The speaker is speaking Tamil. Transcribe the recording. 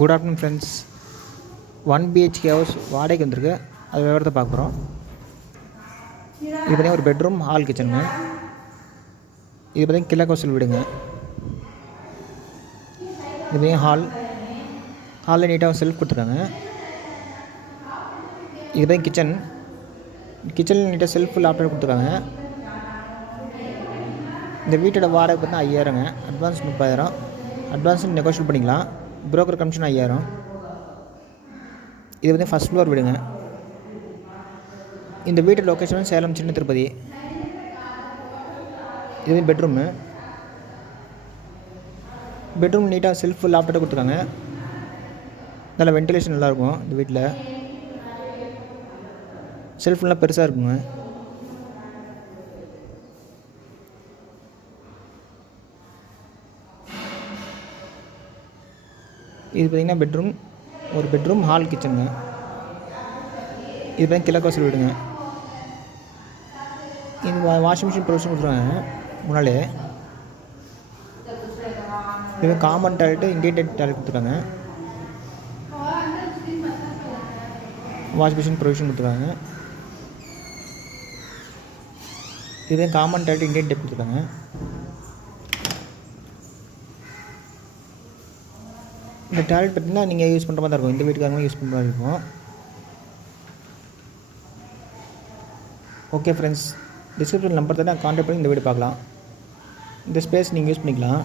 Good afternoon friends. 1 BHK house வாடகைக்கு வந்திருக்கு. அது விவரத்தை பார்க்க போகிறோம். இது பார்த்திங்கன்னா ஒரு பெட்ரூம், ஹால், கிச்சனுங்க. இது பார்த்திங்கன்னா கிழக்கு வீடுங்க. இது பார்த்திங்கன்னா ஹாலில் நீட்டாக செல்ஃப் கொடுத்துருக்காங்க. இது பார்த்திங்கன்னா கிச்சனில் நீட்டாக செல்ஃப் லேப்டாப் கொடுத்துருக்காங்க. இந்த வீட்டோட வாடகை பார்த்தீங்கன்னா 5000ங்க. அட்வான்ஸ் 30,000. அட்வான்ஸ் நெகோஷியேட் பண்ணிக்கலாம். Broker commission 5000. இது வந்து ஃபஸ்ட் ஃப்ளோர் வீடுங்க. இந்த வீட்டு லொக்கேஷன் சேலம் சின்ன திருப்பதி. இது வந்து பெட்ரூம் நீட்டாக செல்ஃப் லேப்டாப் கொடுத்துருக்காங்க. நல்ல வென்டிலேஷன் நல்லாயிருக்கும். இந்த வீட்டில் செல்ஃப்லாம் பெருசாக இருக்குங்க. இது பார்த்திங்கன்னா ஒரு பெட்ரூம், ஹால், கிச்சனுங்க. இது பார்த்திங்கன்னா கிழக்கு வீடுங்க. இது வாஷிங் மிஷின் ப்ரொவிஷன் கொடுத்துருக்காங்க முன்னாலே. இது காமன் டாய்லெட்டு, இண்டியன் டாய்லெட் கொடுத்துருக்காங்க. வாஷிங் மிஷின் ப்ரொவிஷன் கொடுத்துருக்காங்க. இது காமன் டாய்லெட், இண்டியன் டைப் கொடுத்துருக்காங்க. இந்த டாய்லெட் பார்த்திங்கன்னா நீங்கள் யூஸ் பண்ணுற மாதிரி தான் இருக்கும். இந்த வீட்டுக்காரங்க யூஸ் பண்ணுற மாதிரி இருக்கும். ஓகே ஃப்ரெண்ட்ஸ், டிஸ்கிரிப்ஷன் நம்பர் தான் கான்டாக்ட் பண்ணி இந்த வீடு பார்க்கலாம். இந்த ஸ்பேஸ் நீங்கள் யூஸ் பண்ணிக்கலாம்.